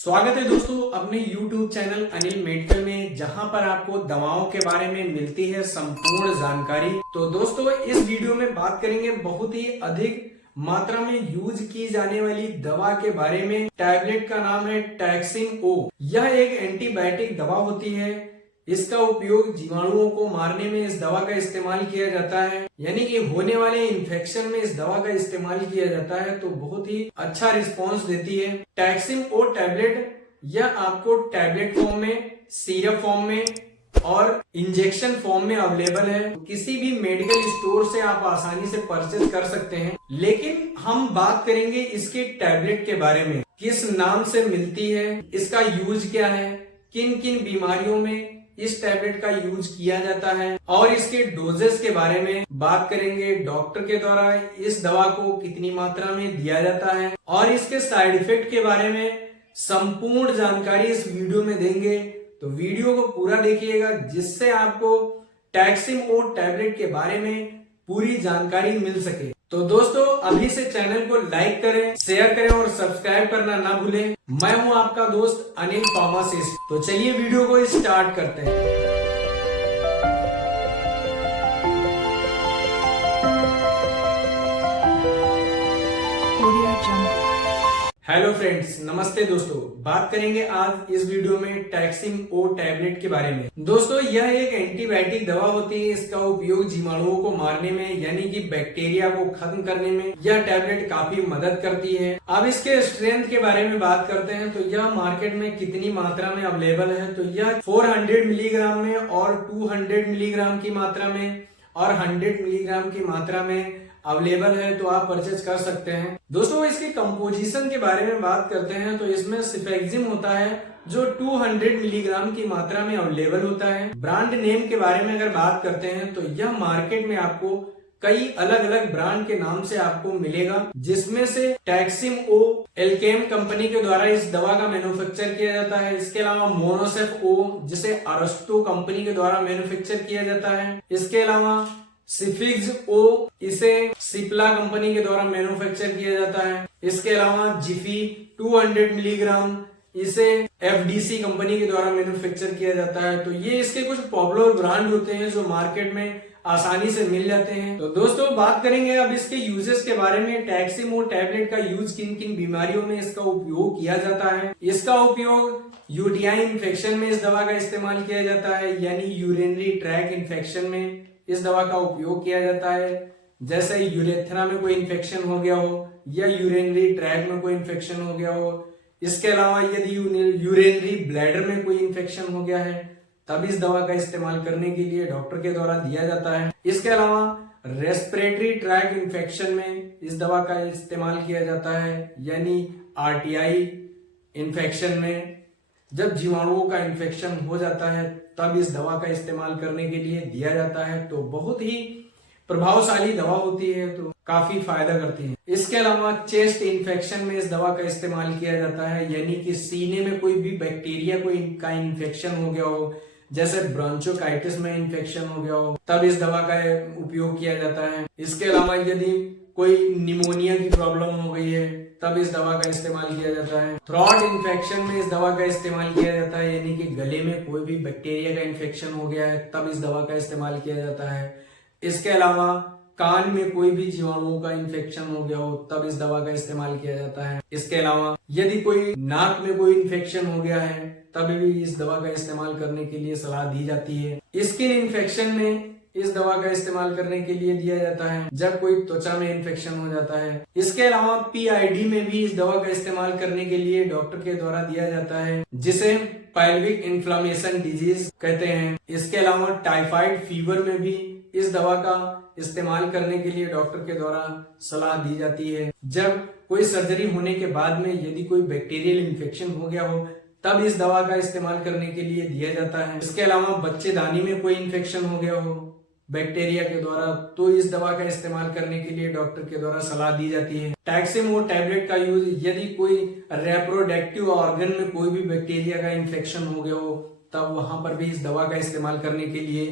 स्वागत है दोस्तों अपने YouTube चैनल अनिल मेडिकल में, जहां पर आपको दवाओं के बारे में मिलती है संपूर्ण जानकारी। तो दोस्तों इस वीडियो में बात करेंगे बहुत ही अधिक मात्रा में यूज की जाने वाली दवा के बारे में। टैबलेट का नाम है टैक्सिम ओ। यह एक एंटीबायोटिक दवा होती है। इसका उपयोग जीवाणुओं को मारने में इस दवा का इस्तेमाल किया जाता है, यानी कि होने वाले इन्फेक्शन में इस दवा का इस्तेमाल किया जाता है। तो बहुत ही अच्छा रिस्पॉन्स देती है। टैक्सिम ओ टैबलेट यह आपको टैबलेट फॉर्म में, सिरप फॉर्म में और इंजेक्शन फॉर्म में अवेलेबल है। किसी भी मेडिकल स्टोर से आप आसानी से परचेज कर सकते हैं। लेकिन हम बात करेंगे इसके टैबलेट के बारे में, किस नाम से मिलती है, इसका यूज क्या है, किन किन बीमारियों में इस टैबलेट का यूज किया जाता है और इसके डोजेस के बारे में बात करेंगे। डॉक्टर के द्वारा इस दवा को कितनी मात्रा में दिया जाता है और इसके साइड इफेक्ट के बारे में संपूर्ण जानकारी इस वीडियो में देंगे। तो वीडियो को पूरा देखिएगा, जिससे आपको टैक्सिम ओ टैबलेट के बारे में पूरी जानकारी मिल सके। तो दोस्तों अभी से चैनल को लाइक करें, शेयर करें और सब्सक्राइब करना ना भूलें। मैं हूं आपका दोस्त अनिल फार्मासिस्ट। तो चलिए वीडियो को स्टार्ट करते हैं। हेलो फ्रेंड्स, नमस्ते दोस्तों। बात करेंगे आज इस वीडियो में टैक्सिम ओ टैबलेट के बारे में। दोस्तों यह एक एंटीबायोटिक दवा होती है। इसका उपयोग जीवाणुओं को मारने में, यानी कि बैक्टीरिया को खत्म करने में यह टैबलेट काफी मदद करती है। अब इसके स्ट्रेंथ के बारे में बात करते हैं। तो यह मार्केट में कितनी मात्रा में अवेलेबल है, तो यह 400 मिलीग्राम में और 200 मिलीग्राम की मात्रा में और 100 मिलीग्राम की मात्रा में अवेलेबल है। तो आप परचेज कर सकते हैं। दोस्तों इसकी कंपोजिशन के बारे में बात करते हैं तो इसमें सिफेक्जिम होता है जो 200 मिलीग्राम की मात्रा में अवेलेबल होता है। ब्रांड नेम के बारे में अगर बात करते हैं तो यह मार्केट में आपको कई अलग अलग ब्रांड के नाम से आपको मिलेगा, जिसमें से टैक्सिम ओ एल्केम कंपनी के द्वारा इस दवा का मैन्युफैक्चर किया जाता है। इसके अलावा मोनोसेफ ओ, जिसे अरस्टो कंपनी के द्वारा मैन्युफैक्चर किया जाता है। इसके अलावा सिफिक्स ओ, इसे सिप्ला कंपनी के द्वारा मैन्युफैक्चर किया जाता है। इसके अलावा जिफी 200 मिलीग्राम, इसे एफडीसी कंपनी के द्वारा मैन्युफैक्चर किया जाता है। तो ये इसके कुछ पॉपुलर ब्रांड होते हैं जो मार्केट में आसानी से मिल जाते हैं। तो दोस्तों बात करेंगे अब इसके यूजेस के बारे में। टैक्सिम ओ टैबलेट का यूज किन किन बीमारियों में इसका उपयोग किया जाता है। इसका उपयोग यूटीआई इन्फेक्शन में इस दवा का इस्तेमाल किया जाता है, यानी यूरिनरी ट्रैक इन्फेक्शन में इस दवा का उपयोग किया जाता है। जैसे यूरेथ्रा में कोई इन्फेक्शन हो गया हो या यूरिनरी ट्रैक में कोई इन्फेक्शन हो गया हो। इसके अलावा यदि यूरिनरी ब्लैडर में कोई इन्फेक्शन हो गया है, तब इस दवा का इस्तेमाल करने के लिए डॉक्टर के द्वारा दिया जाता है। इसके अलावा रेस्पिरेटरी ट्रैक इन्फेक्शन में इस दवा का इस्तेमाल किया जाता है, यानी आरटीआई इन्फेक्शन में जब जीवाणुओं का इन्फेक्शन हो जाता है तब इस दवा का इस्तेमाल करने के लिए दिया जाता है। तो बहुत ही प्रभावशाली दवा होती है, तो काफी फायदा करती है। इसके अलावा चेस्ट इन्फेक्शन में इस दवा का इस्तेमाल किया जाता है, यानी कि सीने में कोई भी बैक्टीरिया का इन्फेक्शन हो गया हो, जैसे ब्रोंचोकाइटिस में इन्फेक्शन हो गया हो, तब इस दवा का उपयोग किया जाता है। इसके अलावा यदि कोई निमोनिया की प्रॉब्लम हो गई है तब इस दवा का इस्तेमाल किया जाता है। थ्रोट इन्फेक्शन में इस दवा का इस्तेमाल किया जाता है, यानी कि गले में कोई भी बैक्टीरिया का इन्फेक्शन हो गया है तब इस दवा का इस्तेमाल किया जाता है। इसके अलावा कान में कोई भी जीवाणुओं का इन्फेक्शन हो गया हो तब इस दवा का इस्तेमाल किया जाता है। इसके अलावा यदि कोई नाक में कोई इन्फेक्शन हो गया है तब भी इस दवा का इस्तेमाल करने के लिए सलाह दी जाती है। स्किन इन्फेक्शन में इस दवा का इस्तेमाल करने के लिए दिया जाता है, जब कोई त्वचा में इन्फेक्शन हो जाता है। इसके अलावा पीआईडी में भी इस दवा का इस्तेमाल करने के लिए डॉक्टर के द्वारा दिया जाता है, जिसे पैल्विक इन्फ्लामेशन डिजीज कहते हैं। इसके अलावा टाइफाइड फीवर में भी इस दवा का इस्तेमाल करने के लिए डॉक्टर के द्वारा सलाह दी जाती है। जब कोई सर्जरी होने के बाद में यदि कोई बैक्टीरियल इन्फेक्शन हो गया हो तब इस दवा का इस्तेमाल करने के लिए दिया जाता है। इसके अलावा बच्चेदानी में कोई इन्फेक्शन हो गया हो बैक्टीरिया के द्वारा, तो इस दवा का इस्तेमाल करने के लिए डॉक्टर के द्वारा सलाह दी जाती है। टैक्सिम ओ टैबलेट का यूज यदि कोई रेप्रोडक्टिव ऑर्गन में कोई भी बैक्टीरिया का इन्फेक्शन हो गया हो तब वहां पर भी इस दवा का इस्तेमाल करने के लिए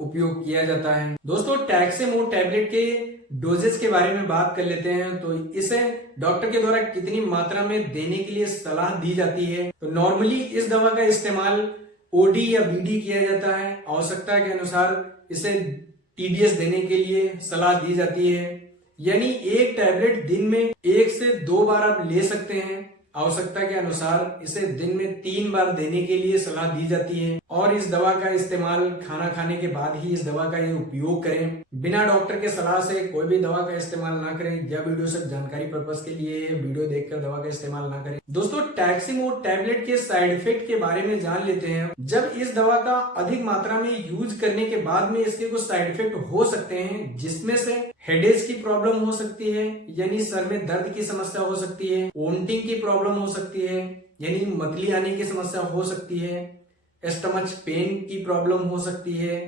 उपयोग किया जाता है। दोस्तों टैक्सिम ओ टैबलेट के डोजेस के बारे में बात कर लेते हैं। तो इसे डॉक्टर के द्वारा कितनी मात्रा में देने के लिए सलाह दी जाती है। तो नॉर्मली इस दवा का इस्तेमाल ओडी या बीडी किया जाता है। आवश्यकता के अनुसार इसे टीडीएस देने के लिए सलाह दी जाती है, यानी एक टैबलेट दिन में 1 से 2 बार आप ले सकते हैं। आवश्यकता के अनुसार इसे दिन में 3 बार देने के लिए सलाह दी जाती है और इस दवा का इस्तेमाल खाना खाने के बाद ही इस दवा का ये उपयोग करें। बिना डॉक्टर के सलाह से कोई भी दवा का इस्तेमाल ना करें। यह वीडियो सिर्फ जानकारी पर्पस के लिए है, वीडियो देखकर दवा का इस्तेमाल ना करें। दोस्तों, टैक्सिमो टैबलेट के साइड इफेक्ट के बारे में जान लेते हैं। जब इस दवा का अधिक मात्रा में यूज करने के बाद में इसके कुछ साइड इफेक्ट हो सकते हैं, जिसमें से हेडेज की प्रॉब्लम हो सकती है, यानी सर में दर्द की समस्या हो सकती है। वोमिटिंग की प्रॉब्लम हो सकती है, यानी मतली आने की समस्या हो सकती है। स्टमच पेन की प्रॉब्लम हो सकती है,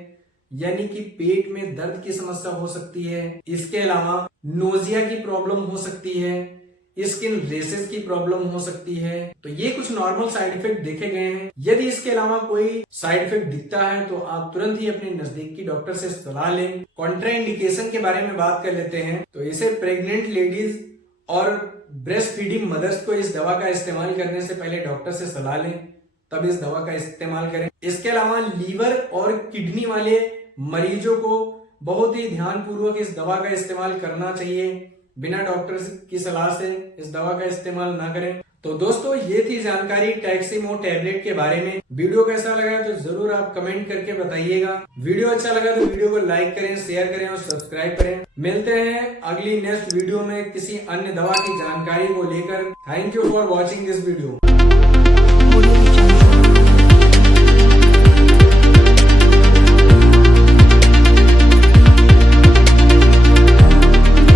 यानी कि पेट में दर्द की समस्या हो सकती है। इसके अलावा नोजिया की प्रॉब्लम हो सकती है, स्किन रेसेस की प्रॉब्लम हो सकती है। तो ये कुछ नॉर्मल साइड इफेक्ट देखे गए हैं। यदि इसके अलावा कोई साइड इफेक्ट दिखता है तो आप तुरंत ही अपने नजदीकी डॉक्टर से सलाह लें। कॉन्ट्राइंडिकेशन के बारे में बात कर लेते हैं। तो इसे प्रेग्नेंट लेडीज और ब्रेस्ट फीडिंग मदर्स को इस दवा का इस्तेमाल करने से पहले डॉक्टर से सलाह लें, तब इस दवा का इस्तेमाल करें। इसके अलावा लीवर और किडनी वाले मरीजों को बहुत ही ध्यानपूर्वक इस दवा का इस्तेमाल करना चाहिए। बिना डॉक्टर की सलाह से इस दवा का इस्तेमाल ना करें। तो दोस्तों, ये थी जानकारी टैक्सिमो टैबलेट के बारे में। वीडियो कैसा लगा तो जरूर आप कमेंट करके बताइएगा। वीडियो अच्छा लगा तो वीडियो को लाइक करें, शेयर करें और सब्सक्राइब करें। मिलते हैं अगली नेक्स्ट वीडियो में किसी अन्य दवा की जानकारी को लेकर। Thank you for watching this video.